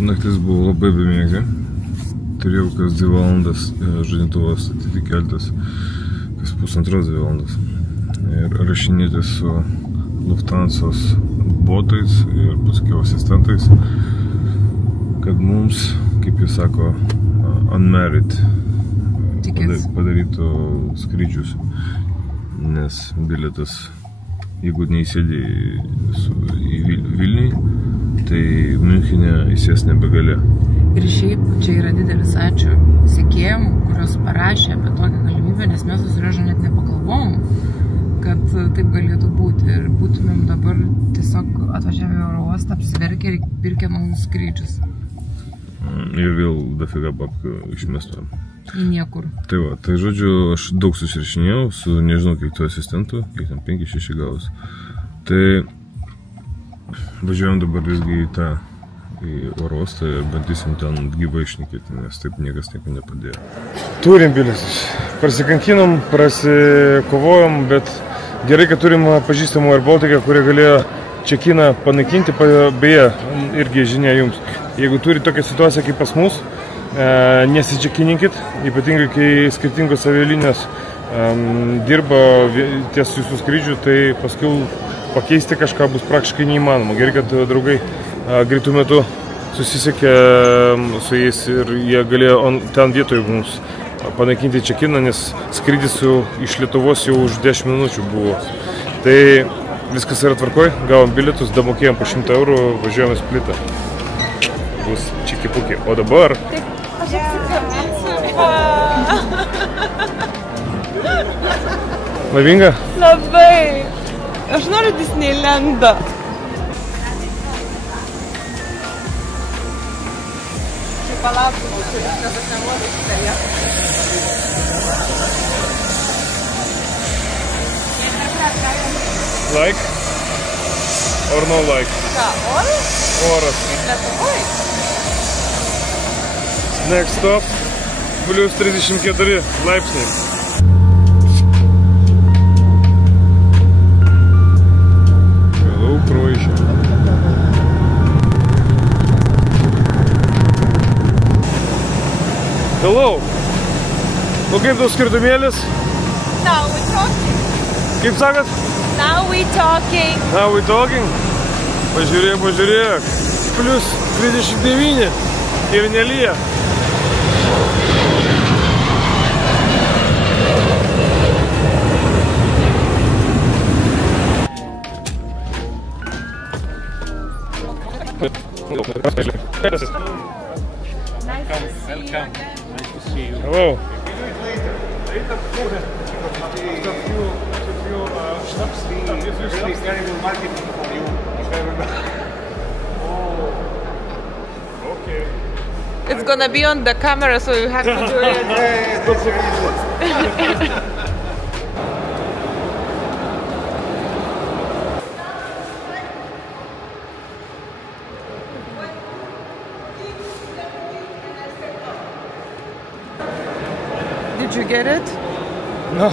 Ši naktis buvo labai bemiegė. Turėjau kas 2 valandas žadintuvas atikeltas, kas 1,5–2 valandas. Ir rašinėti su Lufthansos botais ir pasakiau asistentais, kad mums, kaip jis sako, unmarried padarytų skrydžius, nes bilietas, jeigu neįsėdė į Vilniui, tai Miunchene įsės nebegalė. Ir šiaip čia yra didelis ačiū sekėjom, kurios parašė apie tokią galimybę, nes mes susiražą net nepagalvom, kad taip galėtų būti. Ir būtumėm dabar tiesiog atvažiavę į oro uostą, apsiverkę ir pirkę naujus skrydžius. Ir vėl dafiga babkių išmestų. Į niekur. Tai va, tai žodžiu, aš daug susirašinėjau su nežinau kiek tų asistentų, kiek ten 5–6 gavus. Tai važiuojam dabar visgi į oro uostą ir bandysim ten gyvai šnekėti, nes taip niekas nieko nepadėjo. Turim bilietus. Prasikankinom, prasikovojom, bet gerai, kad turim pažįstamų Air Balticą, kurie galėjo čekiną panaikinti. Beje, irgi žinia jums, jeigu turi tokią situaciją kaip pas mus, nesičekininkit, ypatingai kai skirtingos avialinijos dirba ties jūsų skrydžių, tai paskui pakeisti kažką bus praktiškai neįmanoma. Gerai, kad draugai greitų metu susisiekė su jais ir jie galėjo ten vietoje mums panaikinti čekiną, nes skrydis iš Lietuvos jau už 10 minučių buvo. Tai viskas yra tvarkoj, gavom bilietus, damokėjom po 100 eurų, važiuojame Splitą. Bus čiki-puki. O dabar... Laiminga? Labai. Aš noriu Disneylandą. Čia palauksim, nes aš nenoriu šitą. Like? Or no like? Ką, oras? Oras. Lietuvoj? Next stop, plius 34 laipsniai. Hello, Croatia. Hello. Nu kaip tos skirtumėlis? Now we talking. Kaip sakat? Now we talking. Now we talking? Pažiūrėk, pažiūrėk. Plius 29 ir nelyja. Welcome. Nice to see you. Hello. It's gonna be on the camera, so you have to do it. Did you get it? No.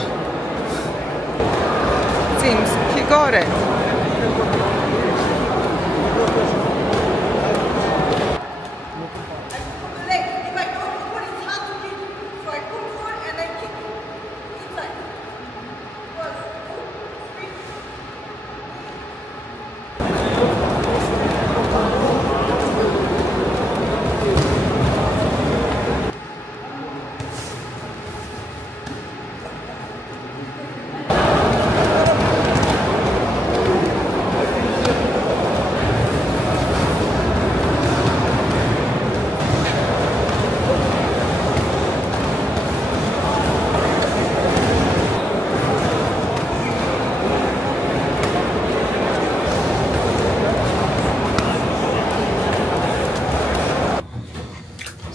Seems he got it.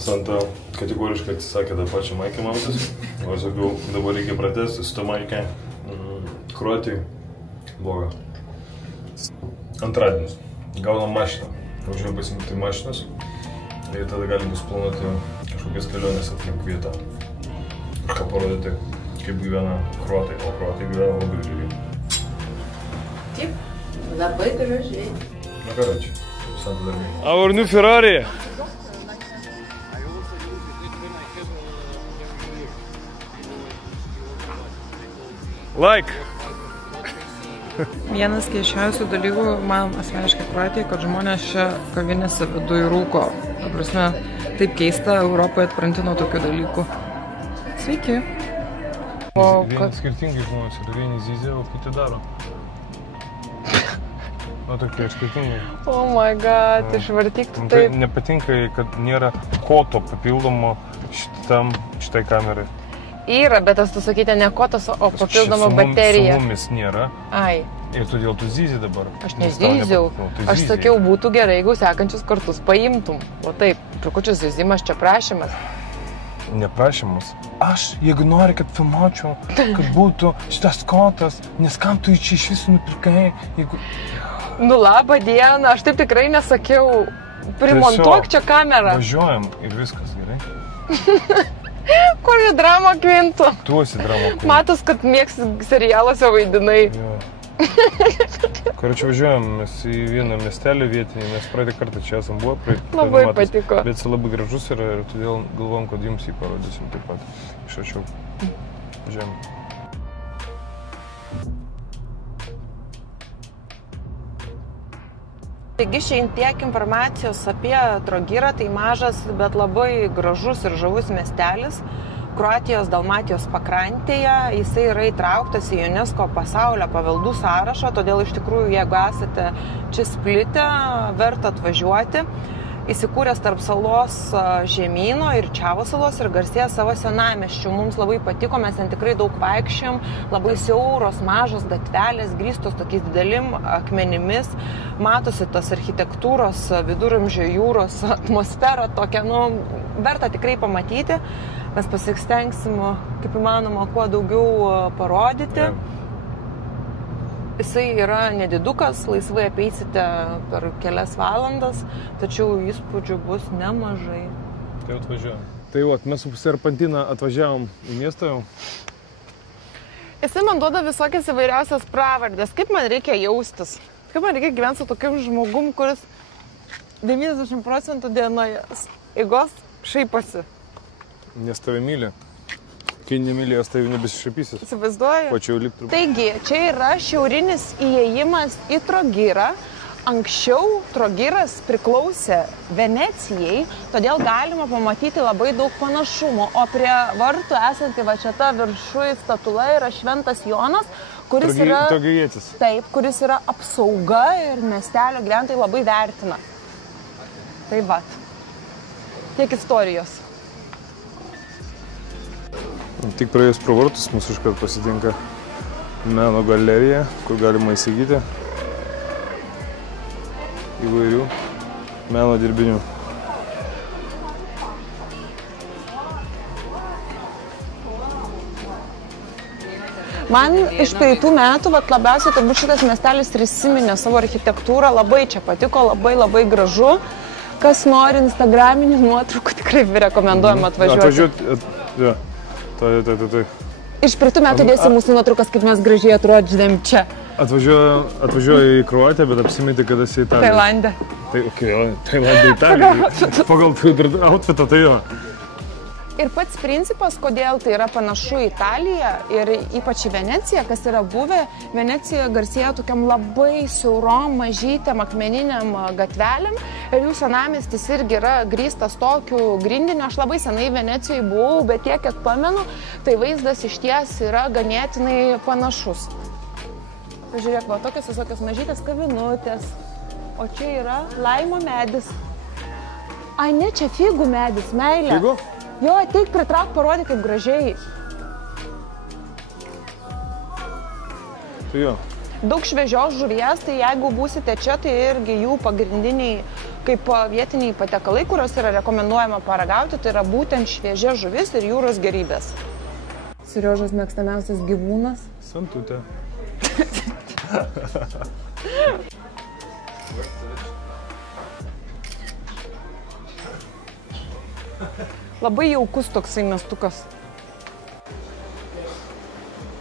Santa kategoriškai atsisakė tą pačią maikę mautis. O aš sakiau, dabar reikia pratesti su tą maikę. Kroatijai bloga. Antradienis. Gaunam mašiną. Važiuojam pasimti mašinas. Ir tada galim bus planuoti kažkokias kelionės aplink vietą. Kažką parodyti, kaip gyvena kroatai. O kroatai gyvena labai gražiai. Taip, labai gražiai. Na ką, čia. Santa darbiai. Our new Ferrari. Like. Vienas keisčiausių dalykų man asmeniškai Kroatijai, kad žmonės čia kavinėse viduje rūko. Ta prasme, taip keista, Europoje atpranti nuo tokių dalykų. Sveiki. Vieni skirtingi žmonės ir vieni zyzė, o kiti daro. O tokie skirtingi. Oh my god, išvartyk tu taip. Nepatinka, kad nėra koto papildomo šitai kamerai. Yra, bet tu sakyti ne kotas, o papildoma baterija. Su mumis nėra. Ai. Ir todėl tu zyzi dabar. Aš nezyziau. Aš sakiau, būtų gerai, jeigu sekančius kartus paimtum. O taip, trukučius zyzimas čia prašymas. Neprašymas. Aš, jeigu nori, kad filmuočiau, kad būtų šitas kotas, nes kam tu čia iš visų nupirkai, jeigu... Nu, labą dieną, aš taip tikrai nesakiau. Primontuok čia kamerą. Važiuojam ir viskas gerai. Kur į drama kvintų? Tu esi drama kvintų. Matos, kad mėgsi serialuose vaidinai. Jo. Karočią važiuojam mes į vieną miestelį vietinį, nes praeitą kartą čia esam buvo. Labai patiko. Bet jis labai gražus yra ir todėl galvom, kad jums jį parodysim taip pat. Iš arčiau. Važiuojam. Taigi šiandien tiek informacijos apie Trogirą, tai mažas, bet labai gražus ir žavus miestelis Kroatijos Dalmatijos pakrantėje. Jisai yra įtrauktas į UNESCO pasaulio paveldų sąrašą, todėl iš tikrųjų, jeigu esate čia Splite, verta atvažiuoti. Įsikūręs tarp salos žemyno ir Čiavo salos ir garsėja savo senamiesčiu. Mums labai patiko, mes ten tikrai daug vaikščiojom, labai siauros, mažos gatvelės, grįstos tokiais didelim akmenimis. Matosi tas architektūros, viduramžio jūros atmosfera tokia, verta tikrai pamatyti. Mes pasistengsim, kaip įmanoma, kuo daugiau parodyti. Jisai yra nedidukas, laisvai apeisite per kelias valandas, tačiau įspūdžių bus nemažai. Tai atvažiuojam. Tai mes su Serpantina atvažiavom į miestą jau. Jisai man duoda visokias įvairiausias pravardės. Kaip man reikia jaustis? Kaip man reikia gyventi su tokiam žmogum, kuris 90% dienos eigos šaiposi? Nes tave myli. Kai nemylės, tai jau nebesišaipysis. Įsivaizduoju. Taigi, čia yra šiaurinis įėjimas į Trogirą. Anksčiau Trogiras priklausė Venecijai, todėl galima pamatyti labai daug panašumų. O prie vartų esanti va čia ta viršui statula yra Šventas Jonas, kuris yra... Trogirietis. Taip, kuris yra apsauga ir miestelio gyventojai labai vertina. Tai vat. Tiek istorijos. Tik praėjus pro vartus mūsų iškart pasitinka meno galerija, kur galima įsigyti įvairių meno dirbinių. Man iš praeitų metų labiausiai turbūt šitas miestelis prisiminė savo architektūrą, labai čia patiko, labai gražu. Kas nori instagraminių nuotraukų, tikrai rekomenduojam atvažiuoti. Tai. Iš praeitų metų dėsi mūsų nuotraukas, kaip mes gražiai atrodžiam čia. Atvažiuoju į Kroatiją, bet apsimetė, kad esi Italija. Tailande. Tailande, Italija. Pagal outfitą tai jo. Ir pats principas, kodėl tai yra panašu į Italiją ir ypač į Veneciją, kas yra buvę, Venecijoje garsėja tokiam labai siaurom, mažytėm, akmeniniam gatvelėm ir jų senamiestis irgi yra grįstas tokiu grindiniu. Aš labai senai Venecijoje buvau, bet tiek, kiek pamenu, tai vaizdas iš ties yra ganėtinai panašus. Žiūrėk, va, tokios visokios mažytės kavinutės, o čia yra laimo medis. Ai, ne, čia figų medis, meilė. Figų? Jo, ateik pritrauk, parodyk, kaip gražiai. Tai jo. Daug šviežios žuvies, tai jeigu būsite čia, tai irgi jų pagrindiniai, kaip vietiniai patiekalai, kurios yra rekomenduojama paragauti, tai yra būtent šviežia žuvis ir jūros gerybės. Seriožos mėgstamiausias gyvūnas? Santutė. Labai jaukus toksai miestukas.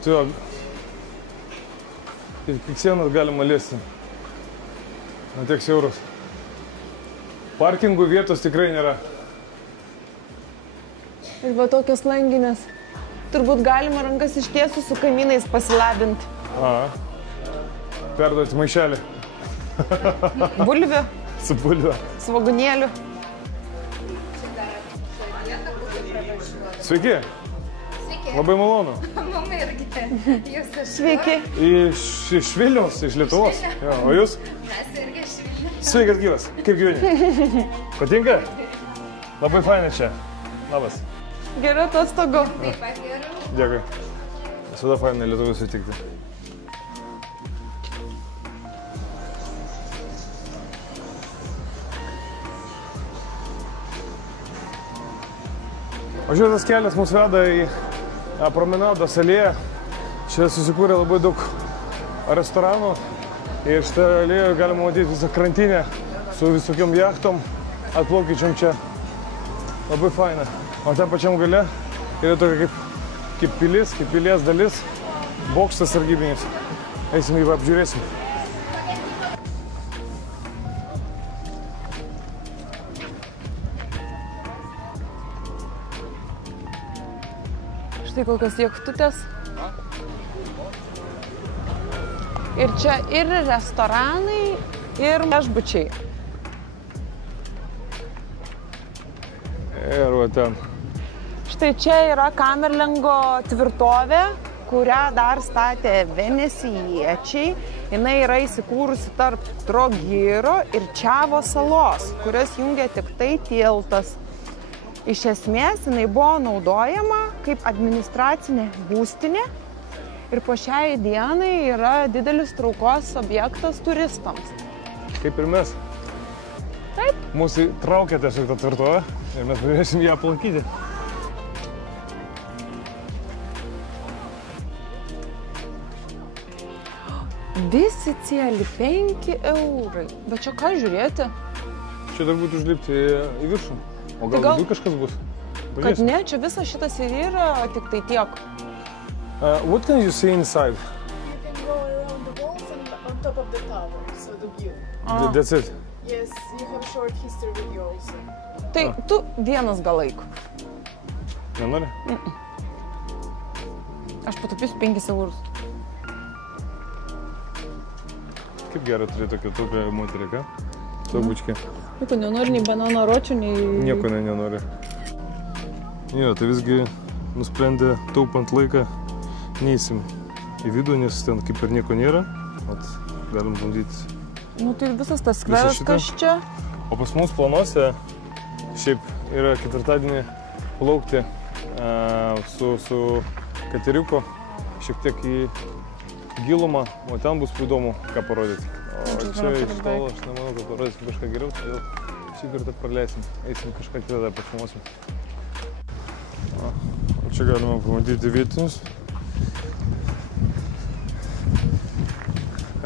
Tai ir kiekvienas galima liesti. Tiek siauros. Parkingų vietos tikrai nėra. Ir va tokios langinės. Turbūt galima rankas ištiesų su kaimynais pasilabinti. Perduoti maišelį. Bulvių, Su bulve. svogūnėlių. Sveiki. Sveiki. Labai malonu. Mama irgi. Jūs iš Sveiki. Iš Vilniaus, iš Lietuvos. Jo, o jūs? Mes irgi iš Vilniaus. Sveikas gyvas. Kaip gyveni? Patinka? Labai fainai čia. Labas. Gerai atostogų. Taip pat gerai. Dėkui. Visada fainai Lietuvai sutikti. O šitas kelias mus veda į promenadą salėje. Čia susikūrė labai daug restoranų. Ir šitą alėją galima matyti visą krantinę su visokiom jachtom atplaukiančiom čia. Labai faina. O ten pačiam gale yra tokia kaip pilis, kaip pilies dalis, bokštas sargybinis. Eisim jį apžiūrėsim. Štai kokios jachtutės. Ir čia ir restoranai, ir viešbučiai. Ir va ten. Štai čia yra Kamerlengo tvirtovė, kurią dar statė venesiečiai. Jinai yra įsikūrusi tarp Trogiro ir Čiavo salos, kurias jungia tik tai tiltas. Iš esmės, jinai buvo naudojama kaip administracinė būstinė ir po šiai dienai yra didelis traukos objektas turistams. Kaip ir mes. Taip. Mūsų traukia tiesiog tą tvirtovę ir mes norėsim ją aplankyti. Visi cieli 5 eurai. Bet čia ką žiūrėti? Čia dar būtų užlipti į viršų. O Tai gal viduj kažkas bus? Kad Pažiūrėsim. ne, čia visas šitas ir yra tik tai tiek. What can you see inside? You can go around the walls and on top of the tower, so the view. That's it. Yes, you have short history video also. Tai tu vienas gal eik. Nenori? Aš patupysiu 5 eurus. Kaip gera turėti tokią tokią moterį, ką? Tobučkę. Nieko nenori, nei banano ročių, nei... Nieko nenori. Jo, tai visgi nusprendė taupant laiką neįsim į vidų, nes ten kaip ir nieko nėra. Vat, galim bandyti. Nu tai visas tas skveras, šitą? kas čia. O pas mus planuose šiaip yra ketvirtadienį plaukti su kateriuko šiek tiek į gilumą, o ten bus įdomu ką parodyti. O čia iš tolo aš nemanau, kad parodysim kažką geriau, todėl šį kartą praleisim, eisim kažką kitą dar pašmosim. O čia galima pamatyti vietinius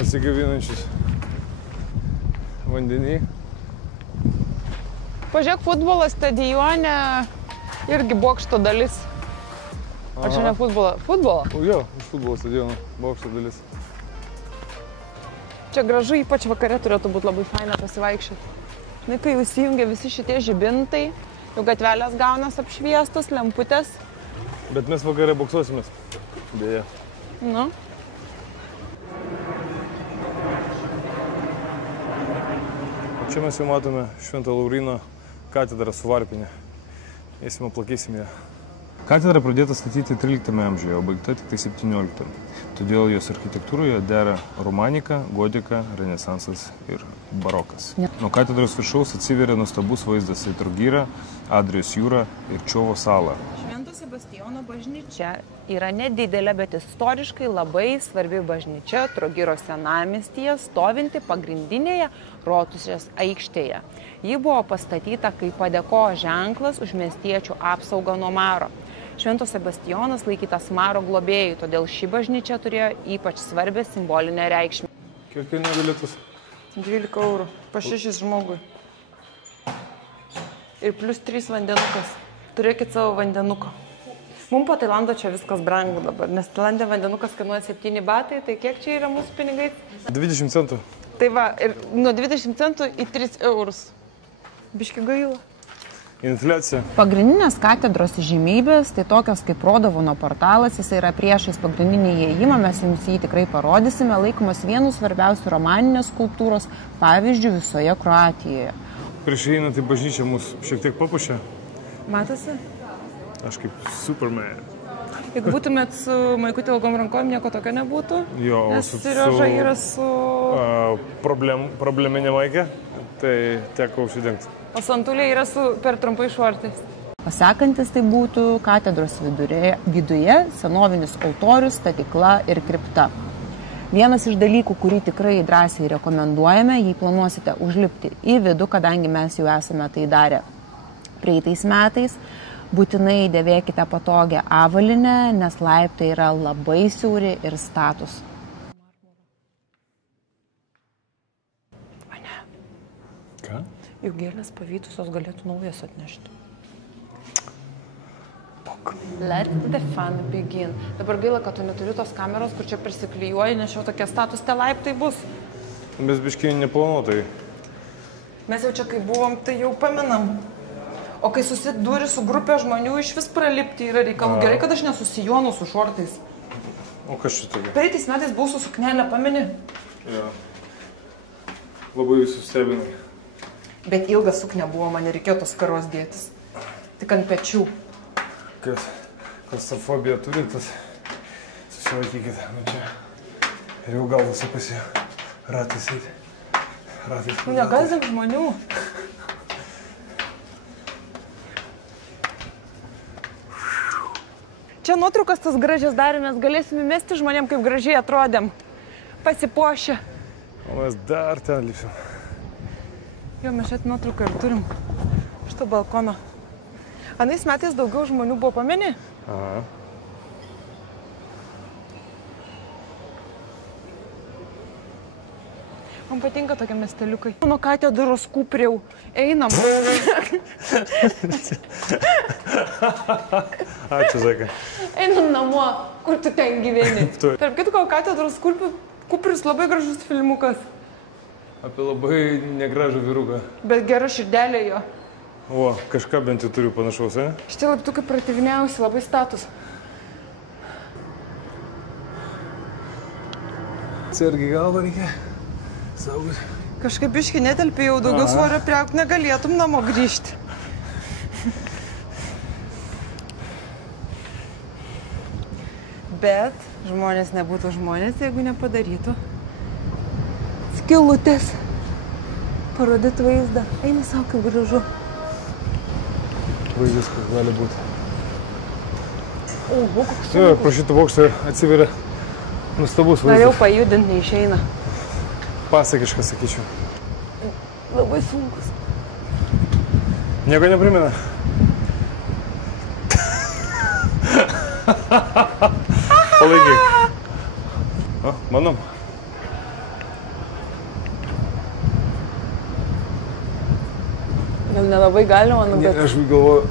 atsigavinančius vandenį. Pažiūrėk, futbolo stadione irgi bokšto dalis. Ar čia ne futbolo? Futbolo? O jo, iš futbolo stadiono bokšto dalis. Čia gražu, ypač vakare turėtų būti labai faina pasivaikščioti. Na, kai įsijungia visi šitie žibintai, jau gatvelės gaunas apšviestos, lemputės. Bet mes vakare boksuosimės. Dėja. Nu. O čia mes jau matome Švento Lauryno katedrą su varpinė. Eisime aplakysim ją. Katedra pradėta statyti 13 amžiuje, o baigta tik tai 17. Todėl jos architektūroje dera romanika, gotika, renesansas ir barokas. Nuo katedros viršaus atsiveria nuostabus vaizdas į Trogirą, Adrijos jūrą ir Čiovo salą. Švento Sebastijono bažnyčia yra nedidelė, bet istoriškai labai svarbi bažnyčia Trogiro senamiestyje, stovinti pagrindinėje Rotušės aikštėje. Ji buvo pastatyta kaip padėkos ženklas už miestiečių apsaugą nuo maro. Šventas Sebastijonas laikytas maro globėjų, todėl ši bažnyčia turėjo ypač svarbę simbolinę reikšmę. Kiek kainuoja bilietas? 12 eurų, pa 6 žmogui. Ir plus 3 vandenukas. Turėkit savo vandenuką. Mums po Tailando čia viskas brangu dabar, nes Tailande vandenukas kainuoja 7 batai, tai kiek čia yra mūsų pinigai? 20 centų. Tai va, ir nuo 20 centų į 3 eurus. Biški gaila. Infliacija. Pagrindinės katedros žymybės, tai tokios kaip Rodovono portalas, jis yra priešais pagrindinį įėjimą, mes jums jį tikrai parodysime, laikomas vienu svarbiausių romaninės skulptūros pavyzdžių visoje Kroatijoje. Prieš įeinant į bažnyčią mus šiek tiek papušė. Matosi? Aš kaip Superman. Jeigu būtumėt su maikutė ilgom rankom, nieko tokio nebūtų. Jo, nes Serioža yra su... Probleminė maikė, tai teko užsidengti. O Santulė yra su per trumpai šortais. O sekantis tai būtų katedros viduje senovinis altorius, statykla ir kripta. Vienas iš dalykų, kurį tikrai drąsiai rekomenduojame, jei planuosite užlipti į vidų, kadangi mes jau esame tai darę praeitais metais, būtinai dėvėkite patogią avalynę, nes laiptai yra labai siauri ir status. Ką? Juk gėlės pavytusios galėtų naujas atnešti. Let the fun begin. Dabar gaila, kad tu neturi tos kameros, kur čia prisiklijuoji, nes jau tokie status te laiptai bus. Mes biškai neplanuotai. Mes jau čia kai buvom, tai jau paminam. O kai susidūri su grupė žmonių, iš vis pralipti yra reikalų. Gerai, kad aš nesusijuonu su šortais. O kas čia tokia? Praeitais metais buvau su suknelė, pamini? Jo. Labai visus stebinai. Bet ilga suknė buvo, man nereikėjo tos karos dėtis. Tik ant pečių. Kas klaustrofobiją turi, tas susilaikykit. Nu čia. Ir jau galvas sukasi ratais eiti. Nu negazink žmonių. Čia nuotraukas tas gražias darėmės, galėsim įmesti žmonėm, kaip gražiai atrodėm. Pasipuošę. O mes dar ten lipsim. Jo, mes šią nuotrauką ir turim. Šito balkono. Anais metais daugiau žmonių buvo, pameni? Aha. Man patinka tokie miesteliukai. Nuo katedros Kupriau. Einam. Ačiū, Zaika. Einam namo, kur tu ten gyveni. Tarp kitko, katedros Kupris labai gražus filmukas. Apie labai negražų vyruką. Bet gera širdelė jo. O, kažką bent jau turiu panašaus, ne? Šitie laiptukai pratyviniausi, labai status. Atsargiai galvą reikia saugot. Kažkaip biškai netelpi, jau daugiau svorio priaugt negalėtum namo grįžti. Bet žmonės nebūtų žmonės, jeigu nepadarytų skylutės. Parodyt vaizdą. Eina savo, kaip gražu. Vaizdas, kas gali būti. Oho, koks Jo, pro šitą bokštą atsiveria nustabus vaizdas. Norėjau pajudinti, neišeina. Pasakiškas, sakyčiau. Labai sunkus. Nieko neprimena. Palaikyk. O, manom. Gal nelabai galima, nu, bet... Aš galvoju...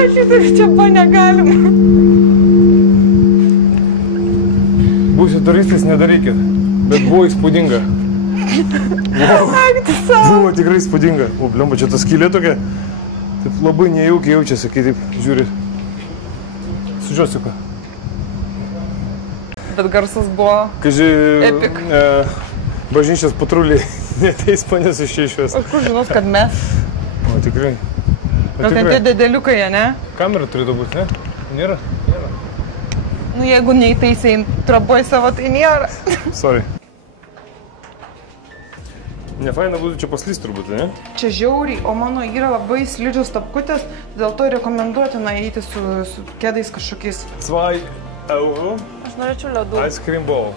Aš šitą čia buvo negalima. Būsiu turistais, nedarykit. Bet buvo įspūdinga. Buvo tikrai įspūdinga. O, blemba, čia ta skylė tokia. Taip labai nejaukiai jaučiasi, kai taip žiūri. Su Džosiku. Bet garsas buvo epic. Bažnyčios patruliai neteis manęs iš čia išves. Aš kur žinos, kad mes? O, tikrai. Gal ten tie dideliukai, ne? Kamera turėtų būti, ne? Nėra? Nėra. Nu, jeigu neįtaisiai traboj savo, tai nėra. Sorry. Nefaina būtų čia paslyst turbūt, ne? Čia žiauriai, o mano yra labai slidžios tapkutės, dėl to rekomenduotina eiti su kėdais kažkokiais. 2 eurų. Aš norėčiau ledų. Ice cream ball.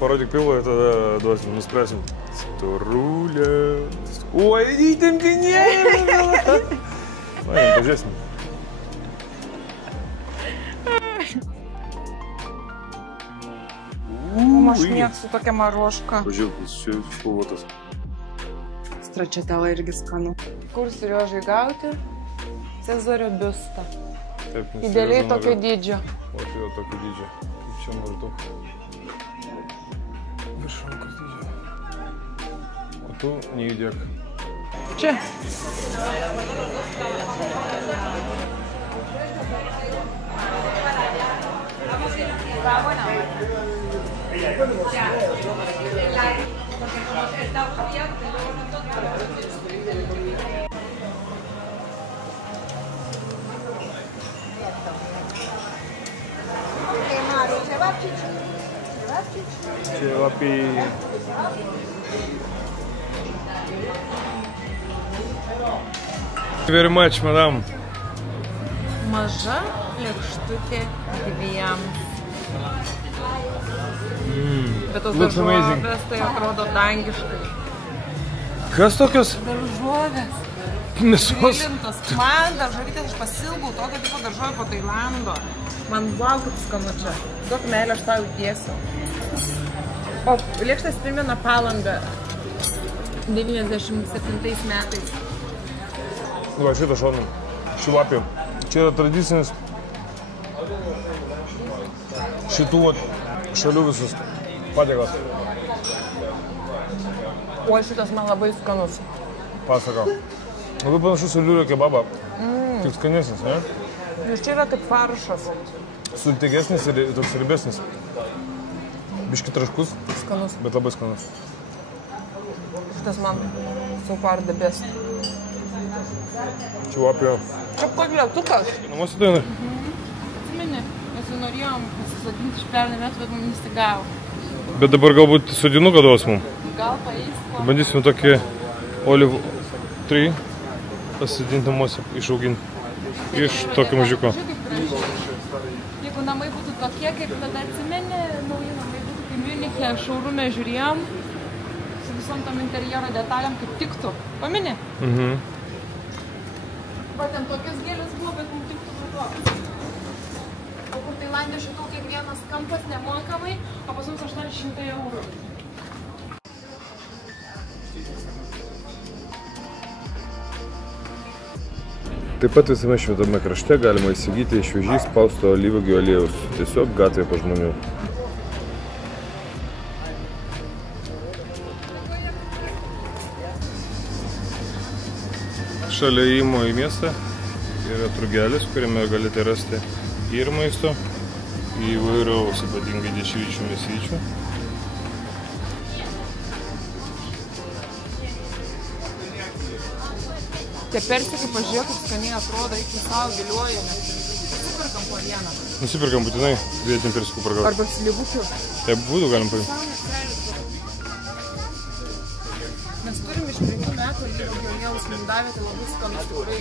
Parodyk pilvą ir tada duosim, nuspręsim. Storulė. Oi, įtempinėjai! Na, pažiūrėsim. Aš mėgstu tokią marošką. Pažiūrėk, čia spalvotas. Stračiatela irgi skanu. Kur Seriožai gauti? Cezario biustą. Taip, nes Idealiai tokio dydžio. O, tai jau tokio dydžio. Kaip čia maždaug. Virš rankos dydžio. Tu neįdėk. Čia. Cevapčiai. Very much, madam. Maža lėkštutė dviem. Bet tos Looks amazing. daržovės tai atrodo dangiškai. Kas tokios? Daržovės. Mėsos. Grilintos. Man daržovytės, aš pasilgau tokio tipo daržovė po Tailando. Man wow, kaip skanu čia. Daug meilę aš tau įdėsiu. O lėkštas primena Palangą 97 metais. Va šitą šoną. Čivapių. Čia yra tradicinis šitų šalių visus patiekalas. O šitas man labai skanus. Pasakau. Labai panašus į liurio kebabą. Tik skanesnis, ne? Nes čia yra kaip faršas. Sultigesnis ir toks ribesnis. Biški traškus, Skanus. bet labai skanus. Šitas man so far the best. Čivapių. Čia kotlėtukas. Namuose tai jinai. Atsimeni, mes jau norėjom pasisodinti iš pernai metų, bet mums nesigavo. Bet dabar galbūt sodinuką duos mums. Gal paeis ko? Bandysime tokį olive tree pasidinti namuose, išauginti. Iš tokio mažiuko. Jeigu namai būtų tokie, kaip tada atsimeni, nauji namai būtų kaip Miuniche, šaurume žiūrėjom, su visom tom interjero detalėm kaip tiktų. Pamini? Va, ten tokios gėlės buvo, bet mums tiktų su to. O kur Tailandė šitų kiekvienas kampas nemokamai, o pas mums 800 eurų. Taip pat visame šventame krašte galima įsigyti šviežiai spausto alyvuogių aliejaus, tiesiog gatvėje po žmonių. Šalia įėjimo į miestą yra turgelis, kuriame galite rasti ir maisto, įvairiaus ypatingai dešryčių, mėsyčių. Tie persikai, pažiūrėk, kaip skaniai atrodo, iki savo viliuoja, nes nusipirkam po vieną. Nusipirkam būtinai vietinį persikų paragauti. Arba slyvučių. Tai būtų galim paimti. Mes turim iš 5 metų alyvuogių aliejaus, mums davė, tai labai skanus tikrai.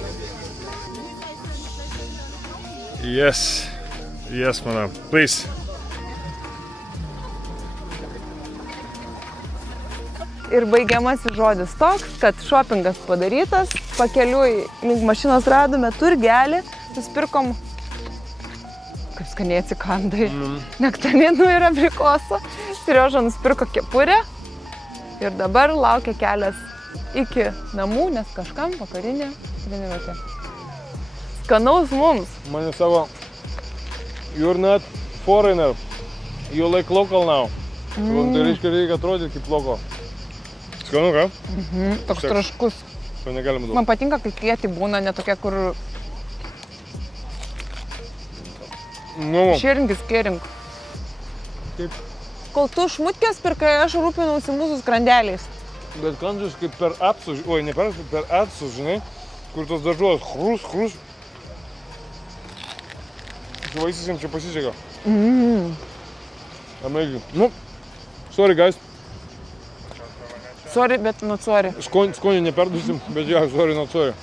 Yes, madam. Please. Ir baigiamasis žodis toks, kad šopingas padarytas, pakeliui link mašinos radome turgelį, nusipirkom, kaip skaniai atsikandai, nektarinų ir abrikoso. Serioža nusipirko kepurę ir dabar laukia kelias iki namų, nes kažkam vakarinė treniruotė. Skanaus mums. Mane savo, you're not foreigner, you like local now. Tai reikia atrodyti kaip loko. Skanu, ką? Toks traškus. To negalima duoti. Man patinka, kai kieti būna, netokie, kur šėrinkis kėrink. Kaip? Kol tu šmutkės pirkai, aš rūpinausi mūsų skrandeliais. Bet kandžius kaip per apsus, oi, ne per apsus, žinai, kur tos daržovės chrus. Su vaisiais jiems čia pasisekė. Amazing. Nu, sorry guys. Sorry, bet not sorry. Skonį neperdusim, bet jo, sorry, not sorry.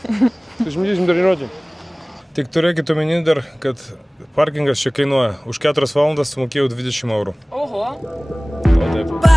Išmatysim treniruotį. Tik turėkite omeny dar, kad parkingas čia kainuoja. Už 4 valandas sumokėjau 20 eurų. Oho. O taip.